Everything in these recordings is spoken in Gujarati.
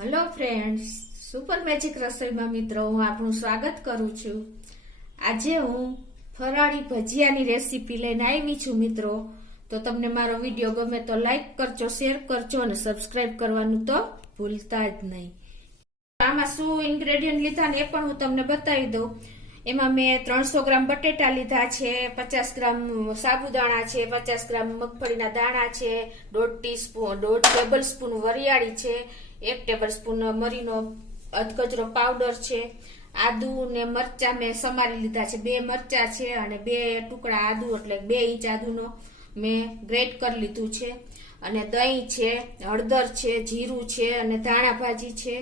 હેલો ફ્રેન્ડ્સ, સુપર મેજિક રસોઈમાં મિત્રો હું આપનું સ્વાગત કરું છું। આજે હું ફરાળી ભજીયાની રેસીપી લઈને આવી છું મિત્રો। તો તમને મારો વિડીયો ગમે તો લાઈક કરજો, શેર કરજો અને સબસ્ક્રાઇબ કરવાનું તો ભૂલતા જ નહીં। આમાં શું ઇન્ગ્રેડિયન્ટ લીધા ને એ પણ હું તમને બતાવી દઉં। એમાં મેં 300 ગ્રામ બટેટા લીધા છે, 50 ગ્રામ સાબુદાણા છે, 50 ગ્રામ મગફળીના દાણા છે, 1.5 ટેબલ સ્પૂન વરિયાળી છે, 1 ટેબલ સ્પૂન મરીનો અધકચરો પાવડર છે, આદુ ને મરચા મેં સમારી લીધા છે, 2 મરચા છે અને 2 ટુકડા આદુ એટલે 2 ઇંચ આદુનો મેં ગ્રેટ કરી લીધું છે, અને દહીં છે, હળદર છે, જીરું છે અને ધાણા ભાજી છે।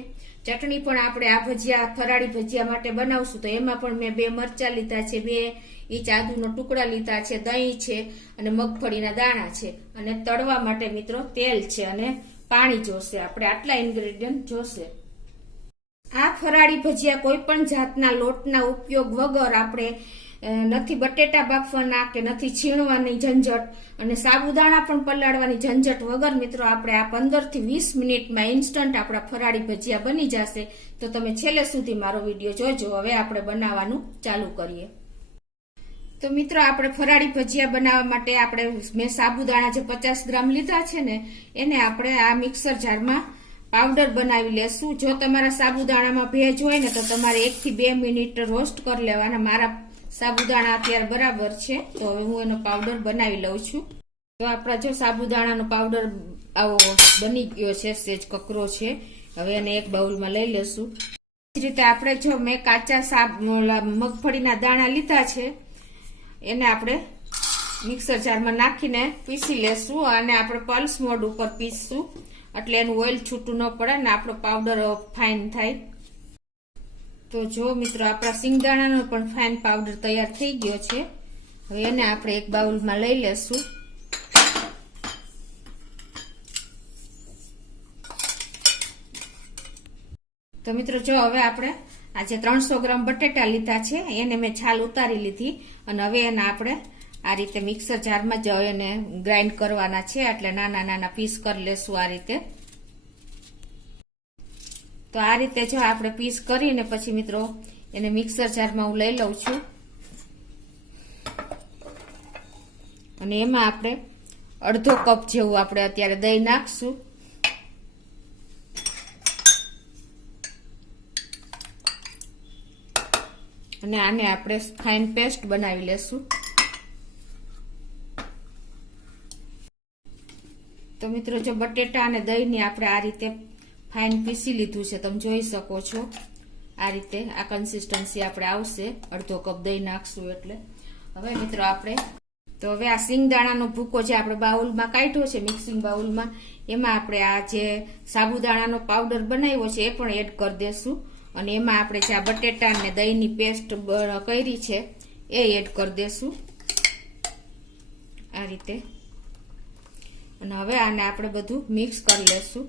ચટણી પણ આપણે આ ભજીયા ફરાળી ભજીયા માટે બનાવશું તો એમાં પણ મેં 2 મરચા લીધા છે, 2 ઇંચ આદુનો ટુકડા લીધા છે, દહીં છે અને મગફળીના દાણા છે, અને તળવા માટે મિત્રો તેલ છે અને પાણી જોશે। આપણે આટલા ઇન્ગ્રેડિયન્ટ જોશે। આ ફરાળી ભજીયા કોઈ પણ જાતના લોટના ઉપયોગ વગર આપણે નથી બટેટા બાફવાના કે નથી છીણવાની ઝંઝટ અને સાબુદાણા પણ પલાળવાની ઝંઝટ વગર મિત્રો આપણે આ 15 થી 20 મિનિટમાં ઇન્સ્ટન્ટ આપણા ફરાળી ભજીયા બની જશે। તો તમે છેલ્લે સુધી મારો વિડીયો જોજો। હવે આપણે બનાવવાનું ચાલુ કરીએ। તો મિત્રો આપણે ફરાળી ભજીયા બનાવવા માટે આપણે મેં સાબુદાણા જે 50 ગ્રામ લીધા છે ને એને આપણે આ મિક્સર જારમાં પાવડર બનાવી લેશું। જો તમારા સાબુદાણામાં ભેજ હોય ને તો તમારે 1 થી 2 મિનિટ રોસ્ટ કરી લેવાના। મારા સાબુદાણા અત્યારે બરાબર છે તો હવે હું એનો પાવડર બનાવી લઉં છું। તો આપણા જો સાબુદાણાનો પાવડર આવો બની ગયો છે, સેજ કકરો છે। હવે એને એક બાઉલમાં લઈ લેશું। એ રીતે આપણે જો મેં કાચા મગફળીના દાણા લીધા છે એને આપણે મિક્સર જારમાં નાખીને પીસી લેશું, અને આપણે પલ્સ મોડ ઉપર પીસશું એટલે એનું ઓઇલ છૂટું ન પડે ને આપણો પાવડર ફાઇન થાય। તો જો મિત્રો આપણા સિંગદાણાનો પણ ફાઇન પાવડર તૈયાર થઈ ગયો છે। હવે એને આપણે એક બાઉલમાં લઈ લેશું। તો મિત્રો જો હવે આપણે આજે 300 ગ્રામ બટેટા લીધા છે એને મેં છાલ ઉતારી લીધી, અને હવે એને આપણે આ રીતે મિક્સર જારમાં જ એને ગ્રાઇન્ડ કરવાના છે, એટલે નાના નાના પીસ કરી લેશું આ રીતે। તો આ રીતે જો આપણે પીસ કરીને પછી મિત્રો એને મિક્સર જારમાં હું લઈ લઉં છું, અને એમાં આપણે અડધો કપ જેવું આપણે અત્યારે દહીં નાખશું, અને આને આપણે ફાઇન પેસ્ટ બનાવી લેશું। તો મિત્રો જો બટેટા અને દહીંને આપણે આ રીતે ફાઇન પીસી લીધું છે, તમે જોઈ શકો છો આ રીતે આ કન્સિસ્ટન્સી આપણે આવશે। અડધો કપ દહીં નાખશું એટલે। હવે મિત્રો આપણે તો હવે આ સિંગદાણાનો ભૂકો જે આપણે બાઉલમાં કાઢ્યો છે મિક્સિંગ બાઉલમાં, એમાં આપણે આ જે સાબુદાણાનો પાવડર બનાવ્યો છે એ પણ એડ કરી દેશું, અને એમાં આપણે જે આ બટેટા અને દહીંની પેસ્ટ કરી છે એ એડ કરી દેશું આ રીતે, અને હવે આને આપણે બધું મિક્સ કરી લેશું।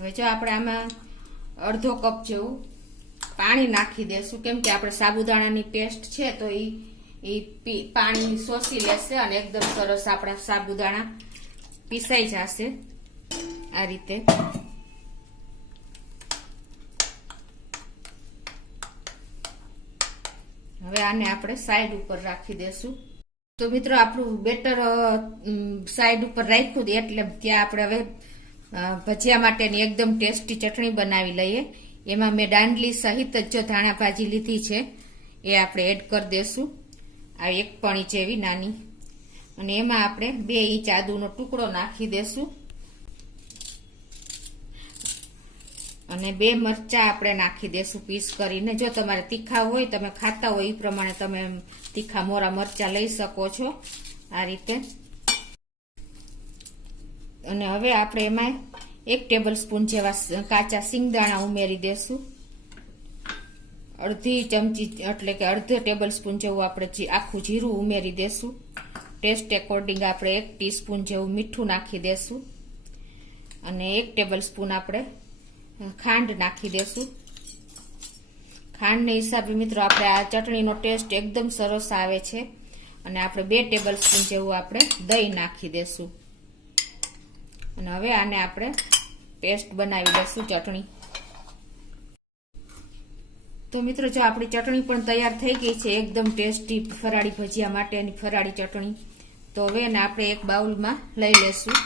હવે જો આપણે આમાં અડધો કપ જેવું પાણી નાખી દેશું, કેમ કે આપણે સાબુદાણાની પેસ્ટ છે તો એ પાણી શોષી લેશે અને એકદમ સરસ આપણા સાબુદાણા પીસાઈ જશે આ રીતે। હવે આને આપણે સાઈડ ઉપર રાખી દેશું। તો મિત્રો આપણું બેટર સાઈડ ઉપર રાખ્યું એટલે ત્યાં આપણે હવે ભજીયા માટેની એકદમ ટેસ્ટી ચટણી બનાવી લઈએ। એમાં મેં દાંડલી સહિત જ જો ધાણા ભાજી લીધી છે એ આપણે એડ કરી દેશું, આ 1 પણી જેવી નાની, અને એમાં આપણે 2 ઇંચ આદુનો ટુકડો નાખી દેશું, અને 2 મરચા આપણે નાખી દેશું પીસ કરીને। જો તમારે તીખા હોય, તમે ખાતા હોય એ પ્રમાણે તમે તીખા મોરા મરચા લઈ શકો છો આ રીતે। અને હવે આપણે એમાં 1 ટેબલ સ્પૂન જેવા કાચા સિંગદાણા ઉમેરી દેશું, અડધી ચમચી એટલે કે અડધો ટેબલ સ્પૂન જેવું આપણે આખું જીરું ઉમેરી દેશું, ટેસ્ટ એકોર્ડિંગ આપણે 1 ટીસ્પૂન જેવું મીઠું નાખી દેશું, અને 1 ટેબલ સ્પૂન આપણે ખાંડ નાખી દેશું। ખાંડના હિસાબે મિત્રો આપણે આ ચટણીનો ટેસ્ટ એકદમ સરસ આવે છે, અને આપણે 2 ટેબલ સ્પૂન જેવું આપણે દહીં નાખી દેશું અને હવે આને આપણે પેસ્ટ બનાવી દેશું ચટણી. તો મિત્રો જો આપણી ચટણી પણ તૈયાર થઈ ગઈ છે, એકદમ ટેસ્ટી ફરાળી ભજીયા માટેની ફરાળી ચટણી. તો હવે એને આપણે એક બાઉલમાં લઈ લેશું.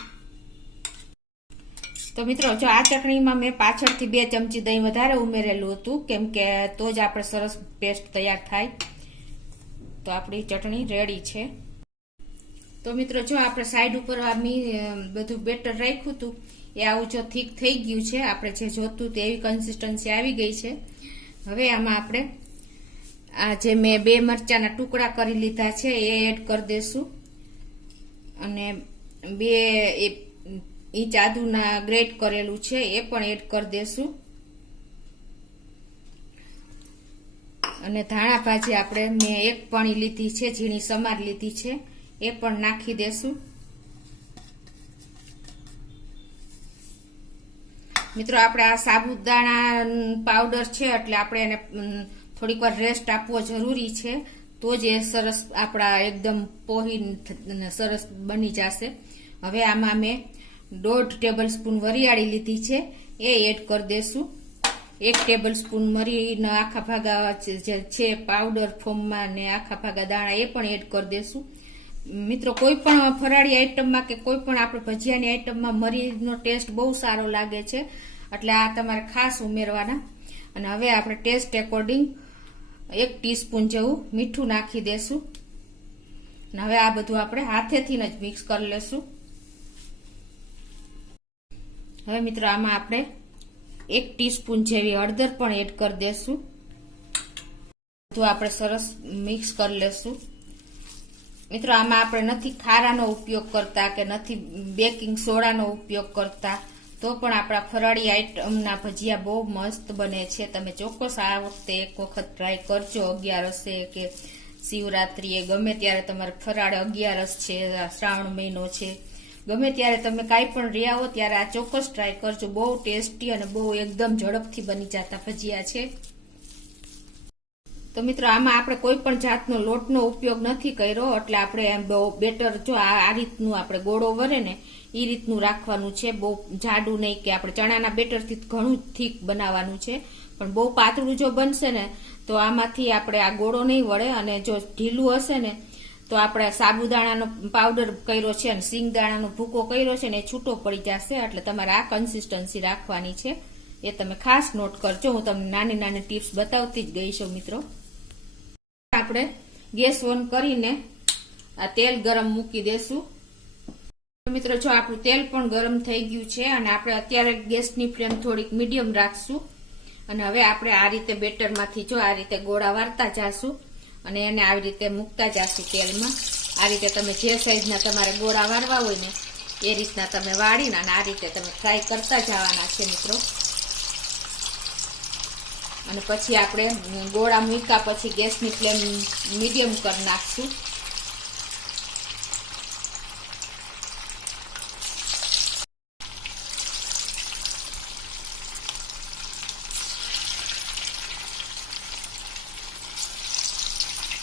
તો મિત્રો જો આ ચટણીમાં મેં પાછળથી 2 ચમચી દહીં વધારે ઉમેરેલું હતું, કેમ કે તો જ આપણે સરસ પેસ્ટ તૈયાર થાય. તો આપણી ચટણી રેડી છે. તો મિત્રો જો આપણે સાઈડ ઉપર બધું બેટર રાખ્યું હતું એ આવું જો થીક થઈ ગયું છે, આપણે જે જોતું તેવી કન્સિસ્ટન્સી આવી ગઈ છે. હવે આમાં આપણે આ જે મેં 2 મરચાના ટુકડા કરી લીધા છે એ એડ કરી દેશું અને 2 ઇંચ આદુના ગ્રેટ કરેલું છે એ પણ એડ કરી દેશું અને ધાણા ભાજી આપણે મેં 1 પણી લીધી છે, ઝીણી સમાર લીધી છે એ પણ નાખી દેશું. મિત્રો આપણે આ સાબુદાણા પાવડર છે એટલે આપણે એને થોડીક વાર રેસ્ટ આપવો જરૂરી છે, તો જ એ સરસ આપણા એકદમ પોહી સરસ બની જશે. હવે આમાં મેં 1.5 ટેબલ સ્પૂન વરિયાળી લીધી છે એ એડ કરી દેશું. 1 ટેબલ સ્પૂન મરીના આખા ભાગા જે છે પાવડર ફોર્મમાં ને આખા ભાગા દાણા એ પણ એડ કરી દેશું. મિત્રો કોઈ પણ ફરાળી આઈટમમાં કે કોઈ પણ આપણે ભજીયાની આઈટમમાં મરીનો ટેસ્ટ બહુ સારો લાગે છે, એટલે આ તમારે ખાસ ઉમેરવાના. અને હવે આપણે ટેસ્ટ એકોર્ડિંગ 1 ટીસ્પૂન જેવું મીઠું નાખી દેશું અને હવે આ બધું આપણે હાથેથી જ મિક્સ કરી લેશું. હવે મિત્રો આમાં આપણે 1 ટીસ્પૂન જેવી હળદર પણ એડ કરી દેશું. બધું આપણે સરસ મિક્સ કરી લેશું. મિત્રો આમાં આપણે નથી ખારાનો ઉપયોગ કરતા કે નથી બેકિંગ સોડાનો ઉપયોગ કરતા, તો પણ આપણા ફરાળી આઈટમના ભજીયા બહુ મસ્ત બને છે. તમે ચોક્કસ આ વખતે એક વખત ટ્રાય કરજો. 11 કે શિવરાત્રીએ ગમે ત્યારે તમારે ફરાળ 11 છે, શ્રાવણ મહિનો છે, ગમે ત્યારે તમે કાંઈ પણ રહ્યા હો ત્યારે આ ચોક્કસ ટ્રાય કરજો. બહુ ટેસ્ટી અને બહુ એકદમ ઝડપથી બની જતા ભજીયા છે. તો મિત્રો આમાં આપણે કોઈ પણ જાતનો લોટનો ઉપયોગ નથી કર્યો, એટલે આપણે એમ બહુ બેટર જો આ રીતનું આપણે ગોળો વરે ને એ રીતનું રાખવાનું છે. બહુ જાડું નહીં કે આપણે ચણાના બેટરથી ઘણું થીક બનાવવાનું છે, પણ બહુ પાતળું જો બનશે ને તો આમાંથી આપણે આ ગોળો નહીં વળે. અને જો ઢીલું હશે ને તો આપણે સાબુદાણાનો પાવડર કર્યો છે અને સિંગદાણાનો ભૂકો કર્યો છે ને એ છૂટો પડી જશે. એટલે તમારે આ કન્સિસ્ટન્સી રાખવાની છે, એ તમે ખાસ નોટ કરજો. હું તમને નાની નાની ટિપ્સ બતાવતી જ ગઈ છું મિત્રો. આપણે ગેસ ઓન કરીને આ તેલ ગરમ મૂકી દેશું. મિત્રો જો આપણું તેલ પણ ગરમ થઈ ગયું છે અને આપણે અત્યારે ગેસની ફ્લેમ થોડીક મીડિયમ રાખશું અને હવે આપણે આ રીતે બેટરમાંથી જો આ રીતે ગોળા વારતા જાશું અને એને આવી રીતે મૂકતા જાશું તેલમાં. આ રીતે તમે જે સાઈઝના તમારે ગોળા વારવા હોય ને એ રીતના તમે વાળીને અને આ રીતે તમે ફ્રાય કરતા જવાના છે મિત્રો. અને પછી આપણે ગોળા મૂક્યા પછી ગેસની ફ્લેમ મીડિયમ કરી નાખશું.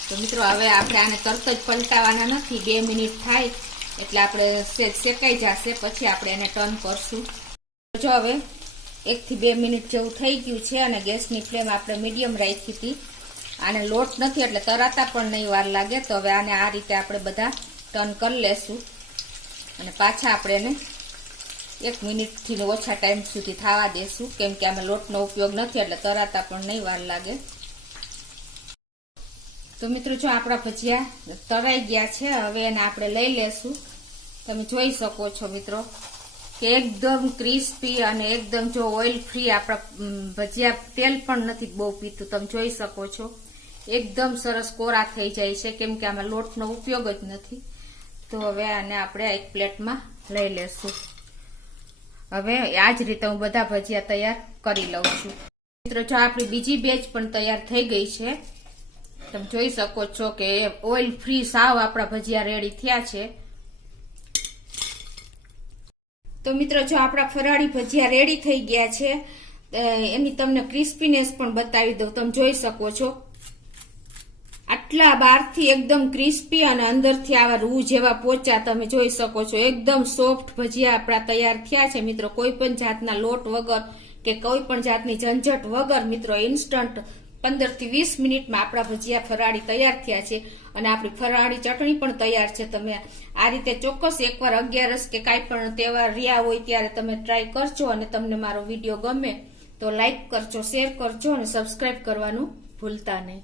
તો મિત્રો હવે આપણે આને તરત જ પલટાવાના નથી, 2 મિનિટ થાય એટલે આપણે શેકાઈ જશે, પછી આપણે એને ટર્ન કરશું. જો હવે 1 થી 2 મિનિટ જેવું થઈ ગયું છે અને ગેસની ફ્લેમ આપણે મીડિયમ રાખી હતી. આને લોટ નથી એટલે તરાતા પણ નહીં વાર લાગે. તો હવે આને આ રીતે આપણે બધા ટર્ન કરી લેશું અને પાછા આપણે એને 1 મિનિટથી ઓછા ટાઈમ સુધી થવા દેશું, કેમ કે આમાં લોટનો ઉપયોગ નથી એટલે તરાતા પણ નહીં વાર લાગે. તો મિત્રો જો આપણા ભજીયા તરાઈ ગયા છે, હવે એને આપણે લઈ લેશું. તમે જોઈ શકો છો મિત્રો કે એકદમ ક્રિસ્પી અને એકદમ જો ઓઇલ ફ્રી આપણા ભજીયા, તેલ પણ નથી બહુ પીતું. તમે જોઈ શકો છો એકદમ સરસ કોરા થઈ જાય છે, કેમ કે આમાં લોટનો ઉપયોગ જ નથી. તો હવે આને આપણે એક પ્લેટમાં લઈ લેશું. હવે આ જ રીતે હું બધા ભજીયા તૈયાર કરી લઉં છું. મિત્રો જો આપણી બીજી બેચ પણ તૈયાર થઈ ગઈ છે. તમે જોઈ શકો છો કે ઓઇલ ફ્રી સાવ આપણા ભજીયા રેડી થયા છે. તો મિત્રો જો આપણા ફરાળી ભજીયા રેડી થઈ ગયા છે, એની તમને ક્રિસ્પીનેસ પણ બતાવી દઉં. તમે જોઈ શકો છો આટલા બહારથી એકદમ ક્રિસ્પી અને અંદરથી આવા રૂ જેવા પોચા તમે જોઈ શકો છો. એકદમ સોફ્ટ ભજીયા આપણા તૈયાર થયા છે મિત્રો. કોઈ પણ જાતના લોટ વગર કે કોઈ પણ જાતની ઝંઝટ વગર મિત્રો ઇન્સ્ટન્ટ 15 થી 20 મિનિટમાં આપણા ભજીયા ફરાળી તૈયાર થયા છે. અને આપણી ફરાળી ચટણી પણ તૈયાર છે. તમે આ રીતે ચોક્કસ એકવાર 11 કે કાંઈ પણ તહેવાર રહ્યા હોય ત્યારે તમે ટ્રાય કરજો. અને તમને મારો વિડીયો ગમે તો લાઈક કરજો, શેર કરજો અને સબસ્ક્રાઇબ કરવાનું ભૂલતા નહીં.